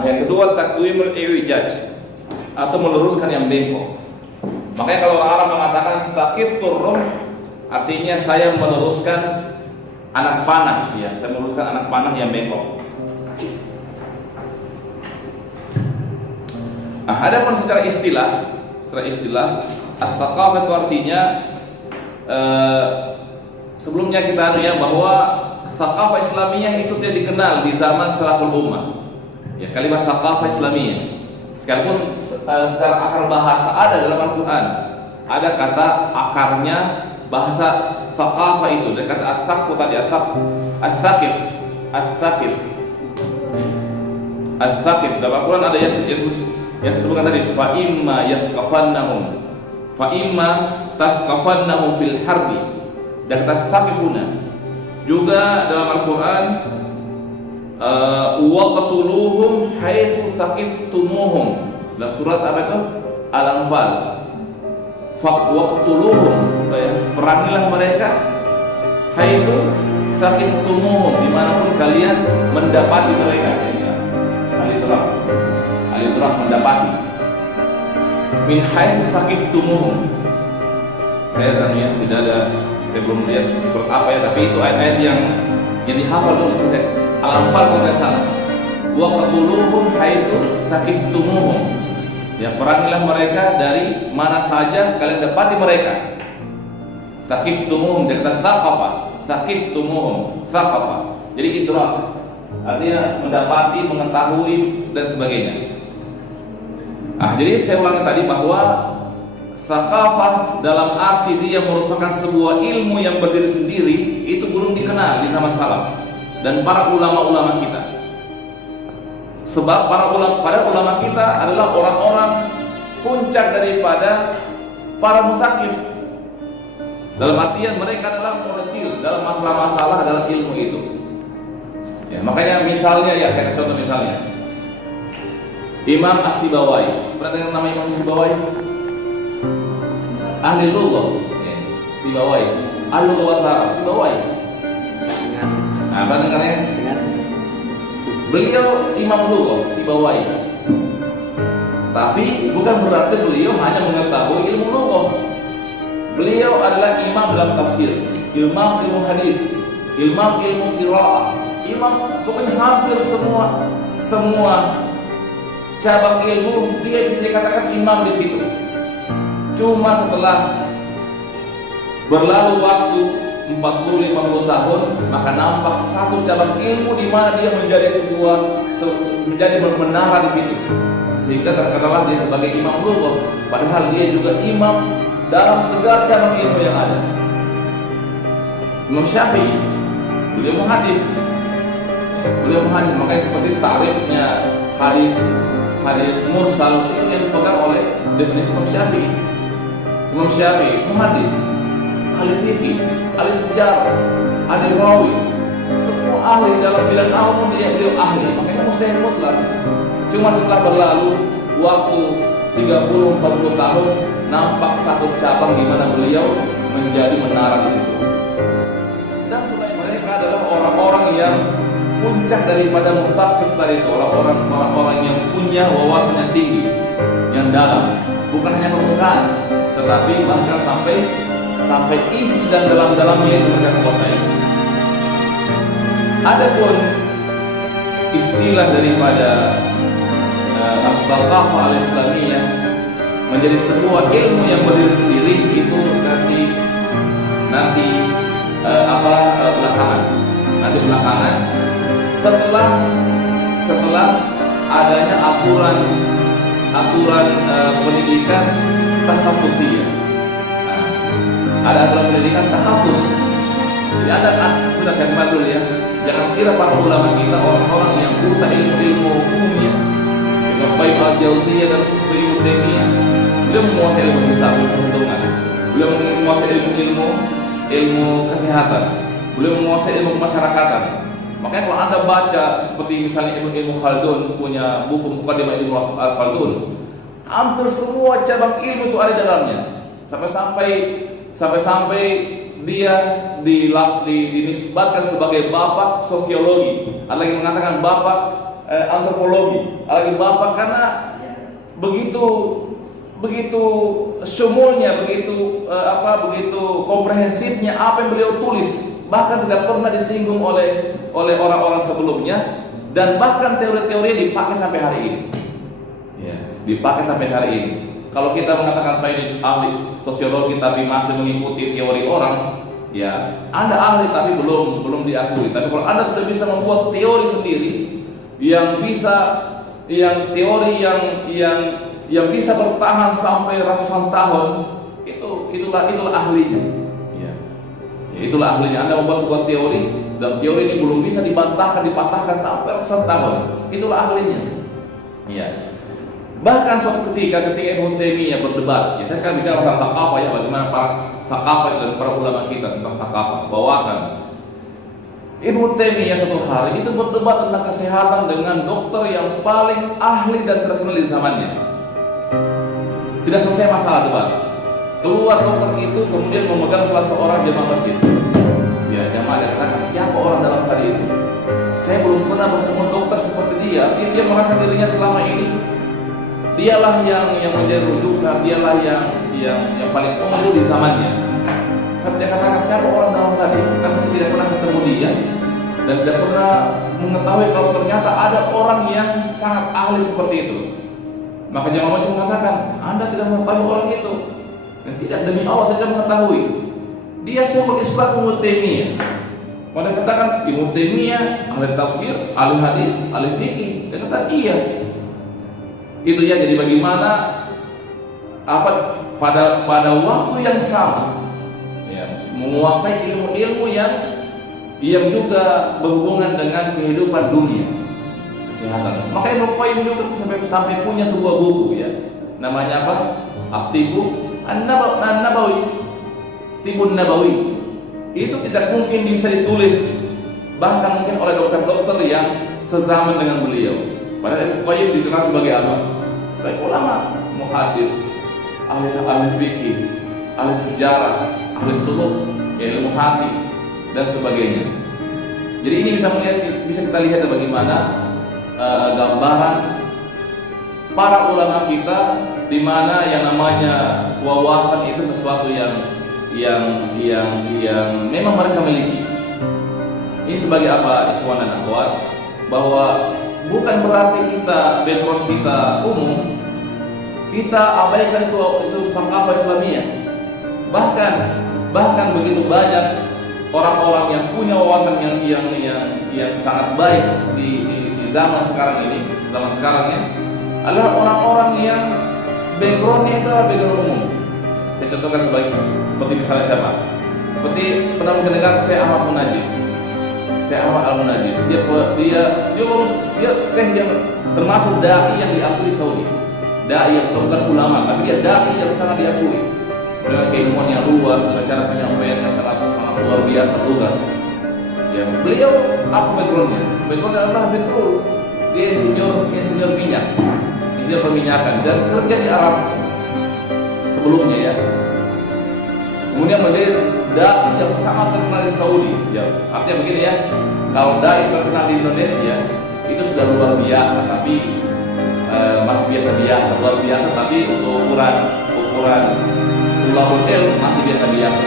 Yang kedua takwimul i'wijaj atau meluruskan yang bengkok. Makanya kalau orang Arab mengatakan taqiftur rum, artinya saya meluruskan anak panah, ya, saya meluruskan anak panah yang bengkok. Adapun secara istilah as-saqafah itu artinya sebelumnya kita ya bahwa saqafah Islamiyah itu tidak dikenal di zaman salaful ummah. Ya, kalimat saqafah Islamiyah sekalipun secara akar bahasa ada dalam Al-Quran, ada kata akarnya bahasa saqafah itu, dari kata as-saqfu tadi, as-saqif dalam Al-Quran ada yang sebutkan tadi fa imma tathqafannahum fil harbi, dan kata saqifuna juga dalam Al-Quran waqtuluhum haitsu taqiftumuhum, dalam surat apa itu? Al-Anfal. Waqtuluhum, perangilah mereka haitsu taqiftumuhum, dimanapun kalian mendapati mereka. Al-Idrah mendapati. Min haitsu taqiftumuhum. Saya tanya tidak ada, saya belum lihat surat apa ya, tapi itu ayat-ayat yang dihafal dulu. Al-Anfal kalau tidak salah. Waqtuluhum haitsu taqiftumuhum. Ya, perangilah mereka dari mana saja kalian dapati mereka. Taqiftumuhum, dari kata taqiftumuhum, thaqafa. Jadi idrak artinya mendapati, mengetahui dan sebagainya. Jadi saya ulangi tadi bahwa thaqafah dalam arti dia merupakan sebuah ilmu yang berdiri sendiri itu belum dikenal di zaman salaf dan para ulama-ulama kita. Sebab para ulama kita adalah orang-orang puncak daripada para mutsaqif. Dalam artian mereka adalah muridil dalam masalah-masalah dalam ilmu itu. Ya, makanya misalnya ya, saya contoh misalnya Imam As-Sibawai. Pernah dengar nama Imam As-Sibawai? Ahli lughah. Ya, Sibawai. Ahli lughah bahasa Arab. Sibawai. Pernah dengarnya? Beliau imam lughah, Sibawai. Tapi bukan berarti beliau hanya mengetahui ilmu lughah. Beliau adalah imam dalam tafsir, imam ilmu hadis, imam ilmu qiraah, imam pokoknya hampir semua cabang ilmu dia bisa dikatakan imam di situ. Cuma setelah berlalu waktu 40-50 tahun, maka nampak satu cabang ilmu di mana dia menjadi menara di situ, sehingga terkenallah dia sebagai imam lughah. Padahal dia juga imam dalam segala cabang ilmu yang ada. Imam Syafi'i, beliau muhadis, makanya seperti tarifnya hadis mursal itu yang dipegang oleh definisi Imam Syafi'i. Imam Syafi'i muhadis, ahli fikih, ahli sejarah, ahli rawi, semua ahli dalam bidang apapun beliau ahli. Makanya mustahil mutlak. Cuma setelah berlalu waktu 30-40 tahun, nampak satu cabang di mana beliau menjadi menara di situ. Dan selain mereka adalah orang-orang yang puncak daripada mutsaqif tadi itu, orang-orang yang punya wawasan yang tinggi, yang dalam, bukan hanya permukaan, tetapi bahkan sampai isi dan dalam-dalamnya yang mereka kuasai. Adapun istilah daripada al-thaqafah al-islamiyah menjadi sebuah ilmu yang berdiri sendiri itu nanti belakangan setelah adanya aturan pendidikan takhasusiyah. Ada aturan pendidikan takhasus. Jadi sudah saya kembali dulu ya. Jangan kira para ulama kita orang-orang yang buta ilmu umumnya. Ibnu Qayyim al-Jauziyah dan Ibnu Taimiyah, beliau menguasai ilmu hisab, perhitungan. Beliau menguasai ilmu kesehatan. Beliau menguasai ilmu kemasyarakatan. Makanya kalau Anda baca seperti misalnya ilmu Khaldun punya buku Muqaddimah Ilmu Khaldun, hampir semua cabang ilmu itu ada dalamnya. Sampai dia dinisbatkan sebagai bapak sosiologi. Ada yang mengatakan bapak antropologi, lagi bapak, karena begitu sumulnya, begitu komprehensifnya apa yang beliau tulis, bahkan tidak pernah disinggung oleh orang-orang sebelumnya, dan bahkan teori-teori dipakai sampai hari ini. Ya, dipakai sampai hari ini. Kalau kita mengatakan saya ini ahli sosiologi tapi masih mengikuti teori orang, ya Anda ahli tapi belum diakui. Tapi kalau Anda sudah bisa membuat teori sendiri yang bisa bertahan sampai ratusan tahun, itulah ahlinya. Ya, itulah ahlinya. Anda membuat sebuah teori dan teori ini belum bisa dipatahkan sampai ratusan tahun, itulah ahlinya. Ya. Bahkan suatu ketika Ibnu Taimiyah berdebat, ya saya sekarang bicara tentang thaqafah, ya, bagaimana para thaqafah dan para ulama kita tentang thaqafah, wawasan. Ibnu Taimiyah suatu hari itu berdebat tentang kesehatan dengan dokter yang paling ahli dan terkenal di zamannya. Tidak selesai masalah debat. Keluar dokter itu kemudian memegang salah seorang jemaah masjid. Ya, jemaah dia katakan, siapa orang dalam tadi itu? Saya belum pernah bertemu dokter seperti dia. Dia merasa dirinya selama ini dialah yang menjadi rujukan, dialah yang paling unggul di zamannya. Saat dia katakan siapa orang dalam tadi, kami tidak pernah ketemu dia dan tidak pernah mengetahui kalau ternyata ada orang yang sangat ahli seperti itu. Maka jemaah masjid mengatakan, Anda tidak mengetahui orang itu. Dan tidak, demi Allah saya tidak mengetahui. Dia Syekhul Islam Ibnu Taimiyah. Maka katakan Ibnu Taimiyah ahli tafsir, ahli hadis, ahli fikih. Dia kata iya. Itu ya, jadi bagaimana pada waktu yang sama, ya, menguasai ilmu yang juga berhubungan dengan kehidupan dunia, kesehatan. Maka Ibnu Qayyim juga sampai punya sebuah buku, ya, namanya apa? At-Tibbu An-Nabawi. Tibun Nabawi. Itu tidak mungkin bisa ditulis bahkan mungkin oleh dokter-dokter yang sezaman dengan beliau. Padahal Ibnu Qayyim dikenal sebagai apa? Sebagai ulama, muhaddis, ahli fikih, ahli sejarah, ahli suluk, ilmu hati dan sebagainya. Jadi ini bisa kita lihat bagaimana gambaran para ulama kita, di mana yang namanya wawasan itu sesuatu yang memang mereka miliki. Ini sebagai apa, ikhwan dan akhwat, bahwa bukan berarti kita background kita umum, kita abaikan itu thaqafah Islamiyah. Bahkan begitu banyak orang-orang yang punya wawasan yang sangat baik di zaman sekarang ini, zaman sekarang ya, adalah orang-orang yang backgroundnya itu adalah background umum. Saya contohkan seperti misalnya siapa? Seperti pernah mendengar Syekh Ahmad Munajjid. Syekh Ahmad Al-Munajjid. Dia syekh yang termasuk dai yang diakui Saudi. Dai yang bukan ulama, tapi dia dai yang sangat diakui. Dengan keilmuan yang luas, dengan cara penyampaiannya sangat luar biasa, lugas. Ya, beliau apa backgroundnya? Backgroundnya adalah betul dia insinyur minyak, insinyur perminyakan, dan kerja di Arab sebelumnya, ya. Kemudian menjadi dai yang sangat terkenal di Saudi. Ya, artinya begini ya, kalau dai terkenal di Indonesia itu sudah luar biasa, tapi masih biasa-biasa, luar biasa, tapi untuk ukuran ulama ilmu masih biasa-biasa.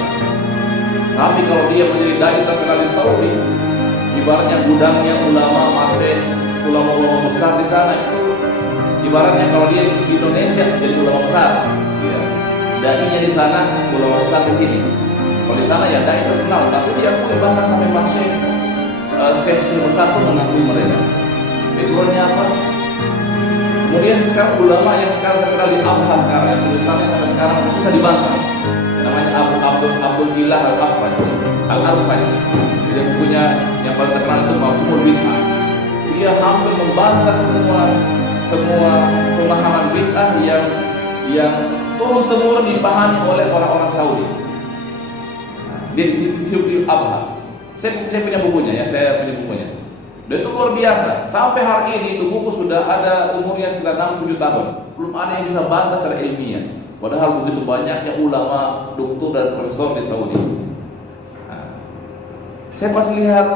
Tapi kalau dia menjadi dai terkenal di Saudi, ibaratnya gudangnya ulama besar di sana, itu ibaratnya kalau dia di Indonesia jadi ulama besar, ya. Dainya di sana, ulama besar di sini. Kalau di sana ya dai terkenal, tapi dia pun bahkan sampai masih syekh besar pun mengakui mereka. Backgroundnya apa? Kemudian sekarang ulama yang sekarang terkenal di Abha sekarang, yang tulisannya sampai sekarang susah dibantah. Namanya Abdul Ilah Al-Arfaj. Dia punya yang paling terkenal itu Mafhumul Bid'ah. Dia hampir membantah semua pemahaman bid'ah yang turun-temurun dipahami oleh orang-orang Saudi. Dia di Abha. Saya punya bukunya, ya. Saya punya bukunya. Dan itu luar biasa. Sampai hari ini itu buku sudah ada umurnya sekitar 6-7 tahun. Belum ada yang bisa bantah secara ilmiah. Padahal begitu banyaknya ulama, doktor dan profesor di Saudi. Nah, saya pas lihat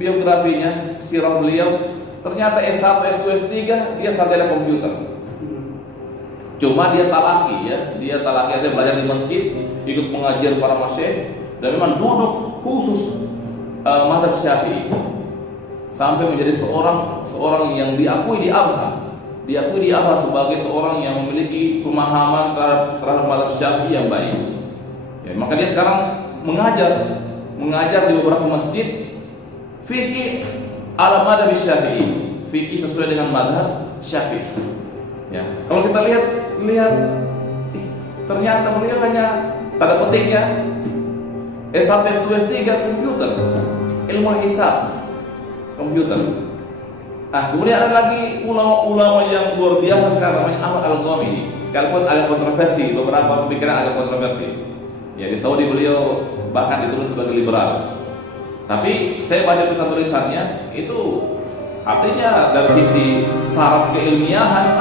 biografinya, sirah beliau, ternyata S1, S2, S3 dia sarjana komputer. Cuma dia talaki ya, dia belajar di masjid, ikut pengajian para masyayikh, dan memang duduk khusus mazhab Syafi'i sampai menjadi seorang yang diakui di Abha sebagai seorang yang memiliki pemahaman terhadap mazhab Syafi'i yang baik. Ya, maka dia sekarang mengajar di beberapa masjid fikih ala mazhab Syafi'i, fikih sesuai dengan mazhab Syafi'i. Ya, kalau kita lihat ternyata beliau hanya tanda petiknya S1, S2, S3 komputer, ilmu hisab komputer. Kemudian ada lagi ulama yang luar biasa sekarang, namanya Ahmad Al-Ghamidi. Sekalipun ada kontroversi, beberapa pemikiran ada kontroversi. Ya, di Saudi beliau bahkan ditulis sebagai liberal. Tapi saya baca tulisannya itu artinya dari sisi syarat keilmiahan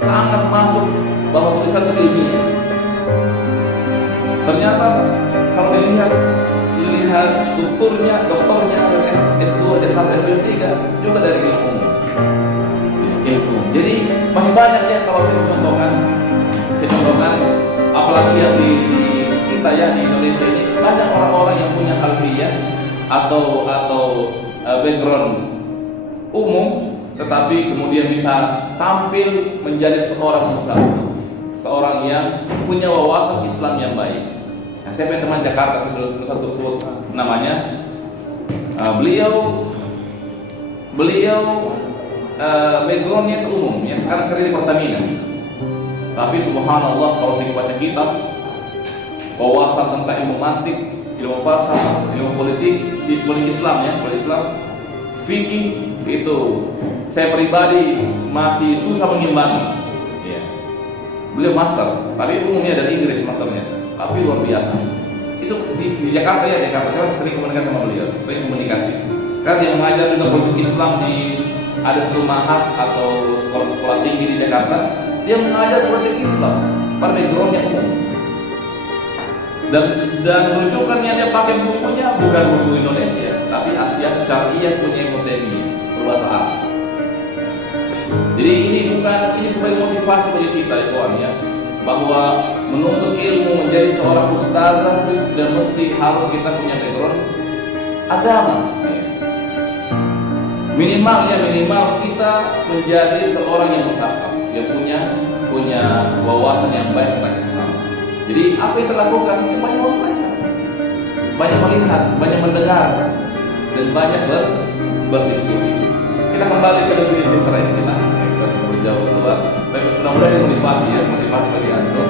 sangat masuk bahwa tulisan itu ilmiah. Ternyata kalau dilihat doktornya S2, S1, S3 juga dari ilmu. Jadi masih banyak ya kalau saya contohkan apalagi yang di kita ya di Indonesia ini banyak orang-orang yang punya khalfiyah atau background umum, tetapi kemudian bisa tampil menjadi seorang muslim, seorang yang punya wawasan Islam yang baik. Nah, saya punya teman Jakarta, saya sudah sebut namanya. Beliau backgroundnya itu umum, ya sekarang kerja di Pertamina. Tapi subhanallah kalau saya baca kitab, wawasan tentang ilmu mantik, ilmu falsafah, ilmu politik Islam ya, politik Islam, fikih itu saya pribadi masih susah mengimbangi. Ya. Beliau master, tapi umumnya dari Inggris masternya, tapi luar biasa. Itu di Jakarta ya, saya sering komunikasi sama beliau, sering komunikasi. Sekarang yang mengajar juga politik Islam di ada satu mahat atau sekolah tinggi di Jakarta, dia mengajar politik Islam, pada backgroundnya umum. Dan rujukannya dia pakai bukunya bukan buku Indonesia, tapi Asia Syariah punya Ibnu Taimiyah berbahasa Arab. Jadi ini sebagai motivasi bagi kita ikhwan ya, bahwa menuntut ilmu menjadi seorang ustazah dan mesti harus kita punya background agama. Minimal kita menjadi seorang yang mutakaf, yang punya wawasan yang baik tentang Islam. Jadi apa yang terlakukan? Banyak membaca, banyak melihat, banyak mendengar, dan banyak berdiskusi. Kita kembali ke definisi secara istilah. Kita berjauh keluar. Mudah-mudahan motivasi bagi antum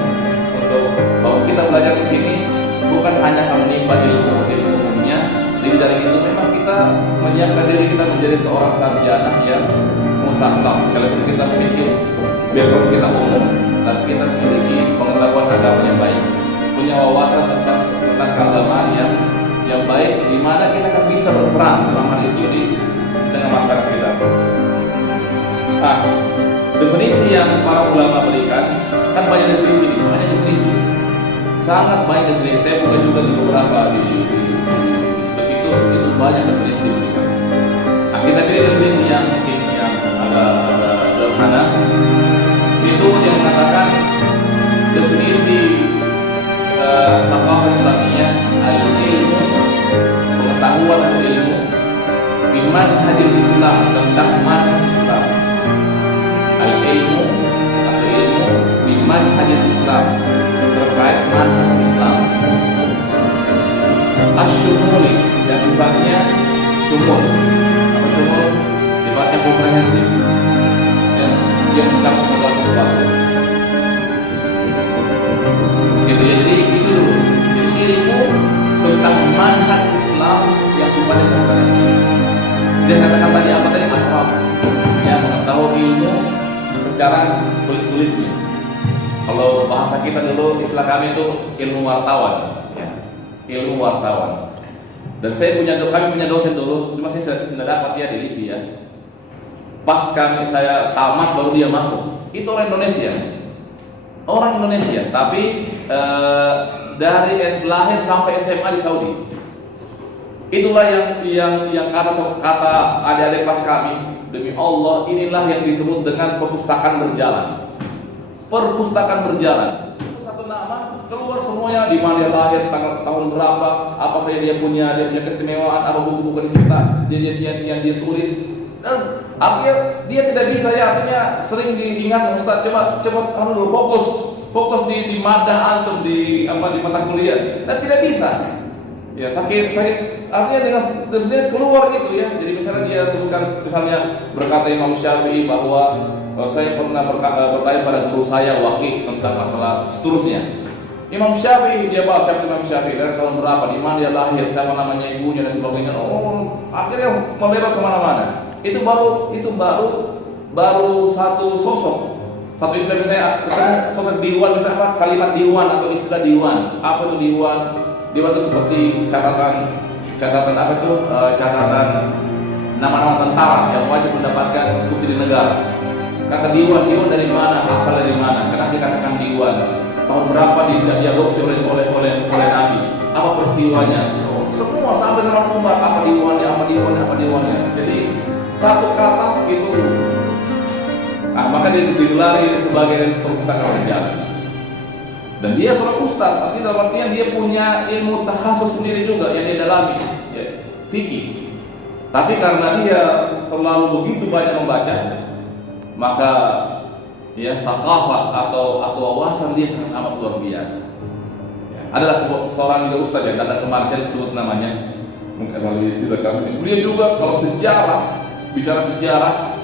untuk bahwa kita belajar di sini bukan hanya menimba ilmunya. Dari itu memang kita menyiapkan diri kita menjadi seorang sarjana yang mutakaf. Sekalipun kita memiliki background kita umum, tapi kita memiliki pengetahuan agama yang baik, punya wawasan tentang keagamaan yang baik, di mana kita akan bisa berperan dalam hal itu di tengah masyarakat kita. Definisi yang para ulama berikan kan banyak definisi, sangat banyak definisi. Saya buka juga di beberapa di situs itu banyak definisi diberikan. Kita pilih definisi yang mungkin yang agak sederhana. Itu yang mengatakan definisi thaqafah Islamiyah al-ilmu, pengetahuan atau ilmu biman hadir Islam, tentang manhaj Islam. Al-ilmu atau ilmu biman hadir Islam, terkait manhaj Islam. Asyumuli, yang sifatnya sumul. Apa sumul? Sifatnya komprehensif, yang mencakup segala sesuatu. Gitu ya, jadi itu dulu. Jadi ilmu tentang manhaj Islam yang sifatnya komprehensif. Dia katakan tadi apa tadi? Akraf, yang mengetahui ilmu secara kulit-kulitnya. Kalau bahasa kita dulu, istilah kami itu ilmu wartawan, ya. Ilmu wartawan. Dan kami punya dosen dulu, cuma saya sudah dapat ya di Libya. Pas saya tamat baru dia masuk. Itu orang Indonesia, tapi dari lahir sampai SMA di Saudi. Itulah yang kata adik-adik kelas kami, demi Allah, inilah yang disebut dengan perpustakaan berjalan. Perpustakaan berjalan. Satu nama keluar semuanya, di mana dia lahir, tahun berapa, apa saja dia punya keistimewaan, apa buku-buku yang dia tulis. Dan artinya dia tidak bisa, ya, artinya sering diingatkan, Ustaz, coba dulu fokus di madah antum di mata kuliah, dan tidak bisa. Ya, sakit artinya dengan sendiri keluar gitu ya. Jadi misalnya dia sebutkan, misalnya berkata Imam Syafi'i bahwa saya pernah bertanya pada guru saya Waqi tentang masalah seterusnya. Imam Syafi'i, dia bahas siapa Imam Syafi'i, dari tahun berapa, di mana dia lahir, siapa namanya ibunya dan sebagainya. Akhirnya melebar kemana-mana. Itu baru satu sosok, satu istilah. Misalnya sosok diwan, misalnya kalimat diwan atau istilah diwan. Apa itu diwan? Diwan itu seperti catatan nama-nama tentara yang wajib mendapatkan subsidi negara. Kata diwan dari mana, asal dari mana? Karena dikatakan diwan. Tahun berapa diadopsi oleh Nabi? Apa peristiwanya? Semua sampai sama umat, apa diwannya. Jadi satu kata itu. Nah, maka dia digelari sebagai perpustakaan berjalan. Dan dia seorang ustaz, artinya dalam artian dia punya ilmu tahasus sendiri juga yang dia dalami, ya, fikih. Tapi karena dia terlalu begitu banyak membaca, maka ya thaqafah atau wawasan dia sangat amat luar biasa. Ya, adalah seorang juga ustaz yang datang kemarin, saya disebut namanya, mungkin juga kami. Beliau juga kalau bicara sejarah,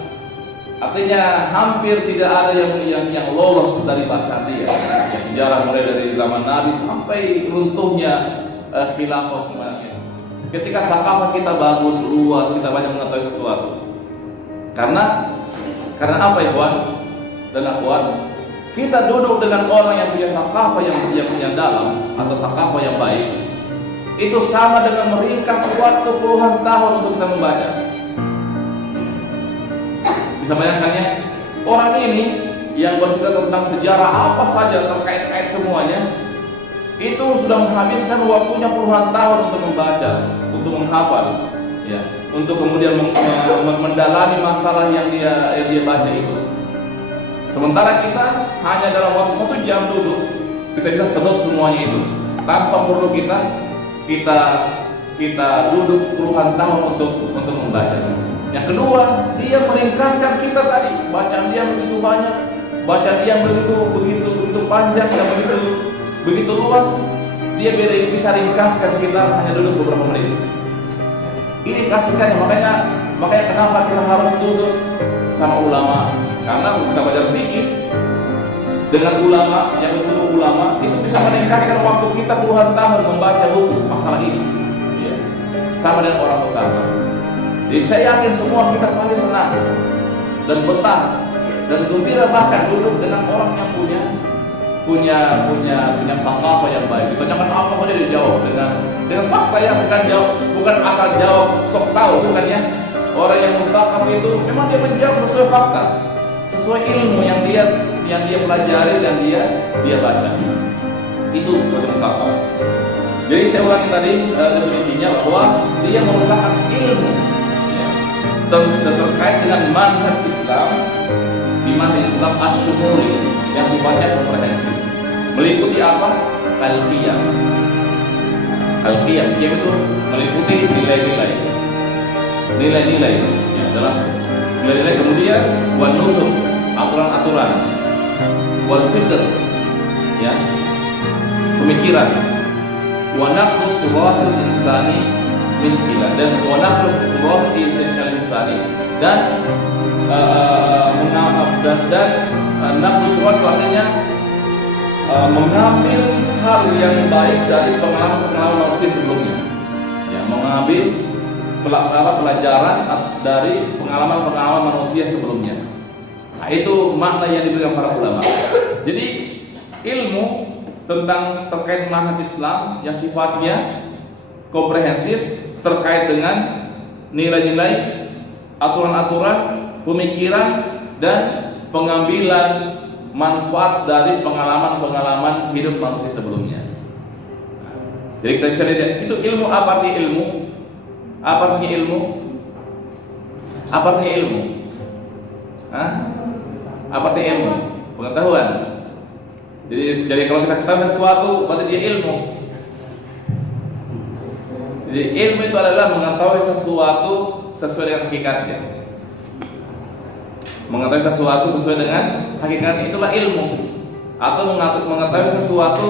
artinya hampir tidak ada yang lolos dari bacaan dia. Ya, sejarah mulai dari zaman Nabi sampai runtuhnya khilafah semuanya. Ketika thaqafah kita bagus, luas, kita banyak mengetahui sesuatu. Karena apa, ikhwan dan akhwat? Kita duduk dengan orang yang punya thaqafah yang dalam atau thaqafah yang baik. Itu sama dengan meringkas waktu puluhan tahun untuk kita membaca. Bisa bayangkannya, orang ini yang bercerita tentang sejarah apa saja terkait semuanya, itu sudah menghabiskan waktunya puluhan tahun untuk membaca, untuk menghafal, ya, untuk kemudian mendalami masalah yang dia baca itu. Sementara kita hanya dalam waktu 1 jam duduk, kita bisa sedot semuanya itu tanpa perlu kita duduk puluhan tahun untuk membaca. Yang kedua, dia meringkaskan kita tadi. Bacaan dia begitu banyak, bacaan dia begitu panjang dan begitu luas. Dia bisa ringkaskan kita hanya duduk beberapa menit. Ini kasihkannya, makanya kenapa kita harus duduk sama ulama? Karena kita belajar fikih dengan ulama yang betul ulama itu bisa meringkaskan waktu kita puluhan tahun membaca buku masalah ini. Ya. Sama dengan orang utama. Jadi saya yakin semua kita pasti senang dan betah dan gembira bahkan duduk dengan orang yang punya thaqafah yang baik. Ditanyakan apa saja dijawab dengan fakta, ya, bukan asal jawab sok tahu, bukan, ya. Orang yang muthaqaf itu memang dia menjawab sesuai fakta, sesuai ilmu yang dia pelajari dan dia baca. Itu betul thaqafah. Jadi saya ulangi tadi definisinya bahwa dia merupakan ilmu terkait dengan manhaj Islam, di manhaj Islam asyumuli yang sifatnya komprehensif, meliputi apa? Al-qiyam itu meliputi nilai-nilai ya, dalam nilai-nilai, kemudian wan nusuk, aturan-aturan, wal fikr, ya, pemikiran, wa naqdu turathil insani min khilaf, dan wa naqdu turathil insani, dan naqdu turath artinya mengambil hal yang baik dari pengalaman manusia sebelumnya, ya, mengambil pelajaran dari pengalaman manusia sebelumnya. Nah, itu makna yang diberikan para ulama. Jadi ilmu terkait manhaj Islam yang sifatnya komprehensif terkait dengan nilai-nilai, aturan-aturan, pemikiran, dan pengambilan manfaat dari pengalaman hidup manusia sebelumnya. Jadi kita bisa lihat itu ilmu apa artinya ilmu? Apa artinya ilmu? Apa artinya ilmu? Hah? Apa artinya ilmu? Pengetahuan. Jadi kalau kita ketahui sesuatu, berarti dia ilmu. Jadi ilmu itu adalah mengetahui sesuatu sesuai dengan hakikatnya. Mengetahui sesuatu sesuai dengan hakikatnya, itulah ilmu. Atau mengetahui sesuatu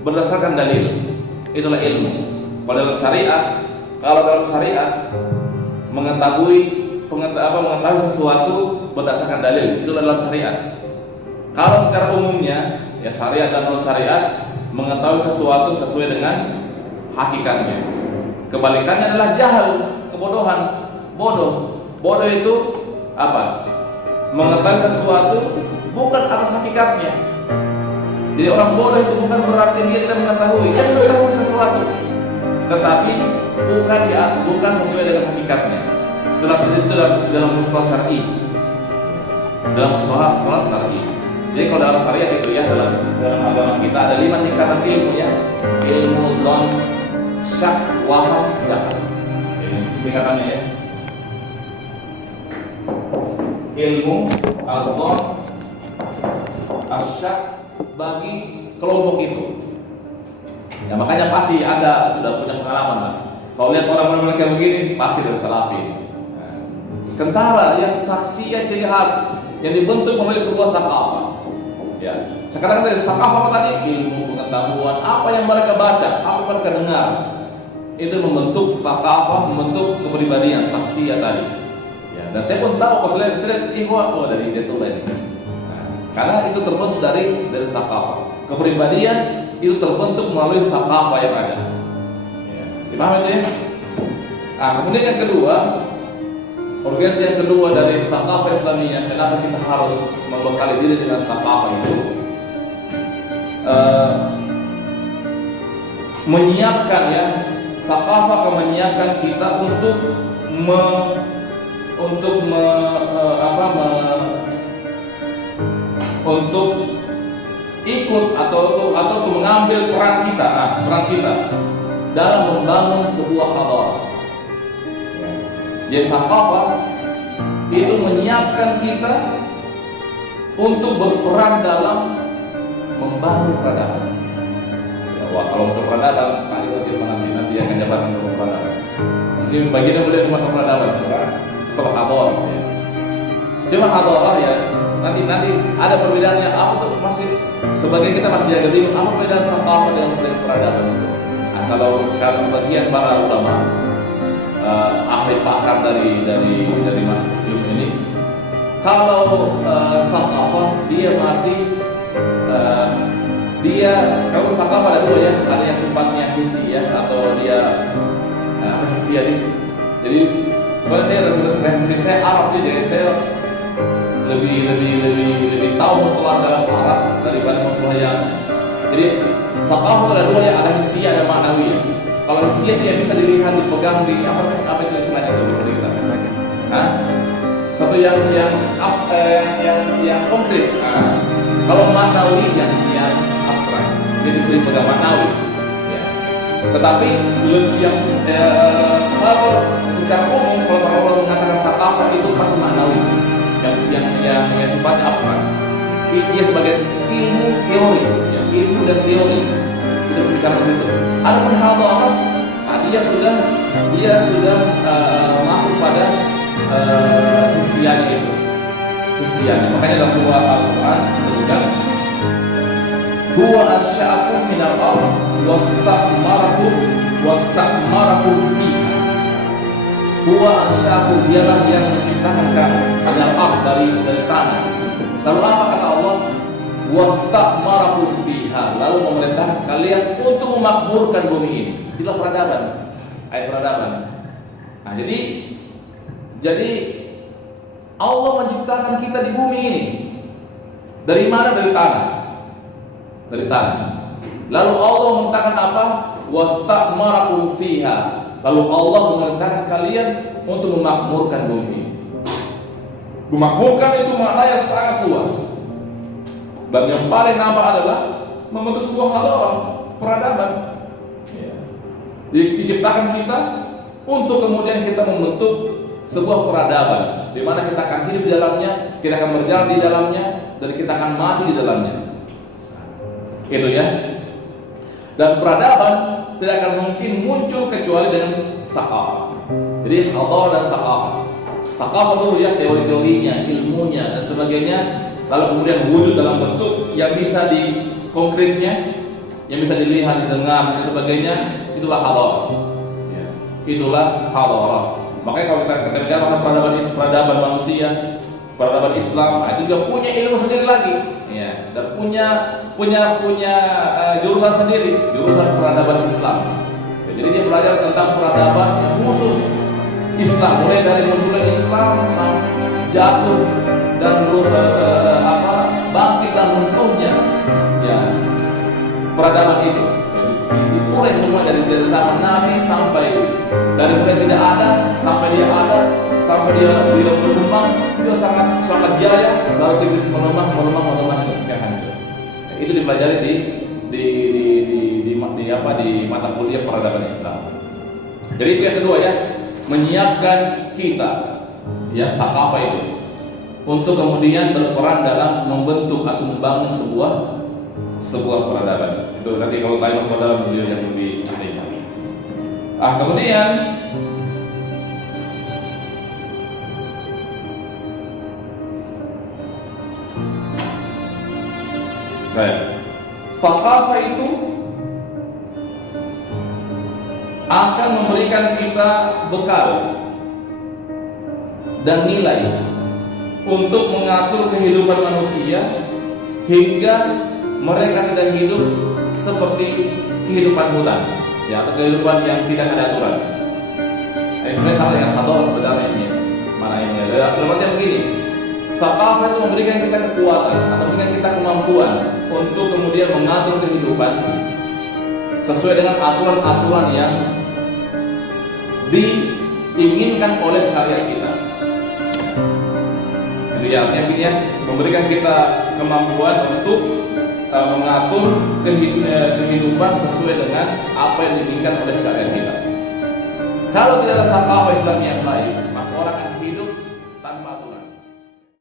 berdasarkan dalil, itulah ilmu. Kalau dalam syariat mengetahui sesuatu berdasarkan dalil, itulah dalam syariat. Kalau secara umumnya ya syariat dan non syariat mengetahui sesuatu sesuai dengan hakikatnya. Kebalikannya adalah jahal, kebodohan, bodoh. Bodoh itu apa? Mengetahui sesuatu bukan atas hakikatnya. Jadi orang bodoh itu bukan berarti dia tidak mengetahui, dia mengetahui sesuatu, tetapi bukan sesuai dengan hakikatnya. Dalam mustalah syar'i. Dalam mustalah syar'i. Jadi kalau dalam syariat itu ya dalam agama kita ada 5 tingkatan ilmunya. Ilmu zon, syak, waham, jahal. Tingkatannya ya. Ilmu azon, asyak bagi kelompok itu. Ya makanya pasti Anda sudah punya pengalaman lah. Kalau lihat orang-orang kayak begini pasti dari salafi. Kentara yang saksinya ciri khas yang dibentuk melalui sebuah thaqafah. Ya, sekarang dari thaqafah apa tadi? Ilmu pengetahuan, apa yang mereka baca, apa mereka dengar. Itu membentuk thaqafah, membentuk kepribadian saksi ya tadi. Ya, dan saya pun tahu kalau saya lihat ihwa dari dia tuh lain. Karena itu terbentuk dari thaqafah. Kepribadian itu terbentuk melalui thaqafah yang ada. Ya, dipahami itu ya? Nah, kemudian yang kedua, organisasi yang kedua dari thaqafah Islamiyah, kenapa kita harus membekali diri dengan thaqafah itu? Menyiapkan ya, thaqafah akan menyiapkan kita untuk ikut atau untuk mengambil peran kita dalam membangun sebuah hadarah. Jadi thaqafah itu menyiapkan kita untuk berperan dalam membangun peradaban. Ya, kalau masa peradaban, Pak Yusuf nanti akan jabarkan untuk peradaban. Ini bagian boleh di masa peradaban, setelah hadarah. Ya. Cuma hadarah ya, nanti ada perbedaannya. Apa tuh masih sebagian kita masih agak bingung apa perbedaan thaqafah dengan peradaban itu. Nah, kalau sebagian para ulama ahli pakar dari masjid ini, kalau thaqafah kalau thaqafah ada dua ya, ada yang sifatnya hissi ya, atau dia hissi ya. Jadi kalau saya saya Arab jadi saya lebih tahu mustalah dalam Arab daripada mustalah yang. Jadi thaqafah ada dua ya, ada hissi ada maknawi. Kalau hissi dia bisa dilihat, dipegang di apa itu istilahnya itu kita misalnya. Satu yang konkret. Kalau maknawi yang abstrak, jadi bisa dipegang maknawi. Ya. Tetapi yang kalau secara umum kalau orang mengatakan thaqafah itu pasti maknawi, yang sifatnya abstrak. Dia sebagai ilmu teori, ya, ilmu dan teori kita berbicara di situ. Adapun hadarah, dia sudah masuk pada hissiannya itu. Hissiannya. Makanya dalam surah Al-Quran disebutkan, huwa ansha'akum minal ardh wastakmarakum fiha. Huwa ansha'akum, dialah yang menciptakan kamu minal ardh dari tanah. Lalu apa kata Allah? Wastakmarakum fiha, lalu memerintahkan kalian untuk memakmurkan bumi ini. Itulah peradaban, ayat peradaban. Nah, jadi Allah menciptakan kita di bumi ini. Dari mana? Dari tanah. Dari tanah. Lalu Allah memerintahkan apa? Wastakmarakum fiha. Lalu Allah memerintahkan kalian untuk memakmurkan bumi. Memakmurkan itu maknanya sangat luas. Dan yang paling nampak adalah membentuk sebuah hadarah, peradaban. Ya. Diciptakan kita untuk kemudian kita membentuk sebuah peradaban di mana kita akan hidup di dalamnya, kita akan berjalan di dalamnya, dan kita akan mati di dalamnya. Itu ya. Dan peradaban tidak akan mungkin muncul kecuali dengan thaqafah. Jadi hadar dan thaqafah. Thaqafah dulu ya, teori-teorinya, ilmunya dan sebagainya, lalu kemudian wujud dalam bentuk yang bisa di konkretnya, yang bisa dilihat, didengar dan sebagainya. Itulah hadar. Ya. Itulah hadar. Makanya kalau kita bicara tentang peradaban manusia, peradaban Islam, itu juga punya ilmu sendiri lagi, ya, dan punya jurusan sendiri, jurusan peradaban Islam. Ya, jadi dia belajar tentang peradaban yang khusus Islam, mulai dari munculnya Islam sampai jatuh dan bangkit dan runtuhnya, ya, peradaban itu. Dimulai semua dari zaman Nabi sampai dari mulai tidak ada sampai dia ada, sampai dia berkembang, dia sangat jaya, lalu sedikit melemah hingga hancur. Itu dipelajari di mata kuliah peradaban Islam. Jadi itu yang kedua ya, menyiapkan kita ya thaqafah itu untuk kemudian berperan dalam membentuk atau membangun sebuah peradaban. Itu nanti kalau tanya dalam beliau yang lebih detail. Kemudian thaqafah itu akan memberikan kita bekal dan nilai untuk mengatur kehidupan manusia hingga mereka tidak hidup seperti kehidupan hutan, ya, atau kehidupan yang tidak ada aturan. Sebenarnya sama dengan hadar sebenarnya ini. Mana ini? Dalam artian begini, thaqafah itu memberikan kita kekuatan atau memberikan kita kemampuan untuk kemudian mengatur kehidupan sesuai dengan aturan-aturan yang diinginkan oleh syariat kita. Jadi artinya begini ya, memberikan kita kemampuan untuk mengatur kehidupan sesuai dengan apa yang diinginkan oleh syariat kita. Kalau tidak ada thaqafah Islam yang baik,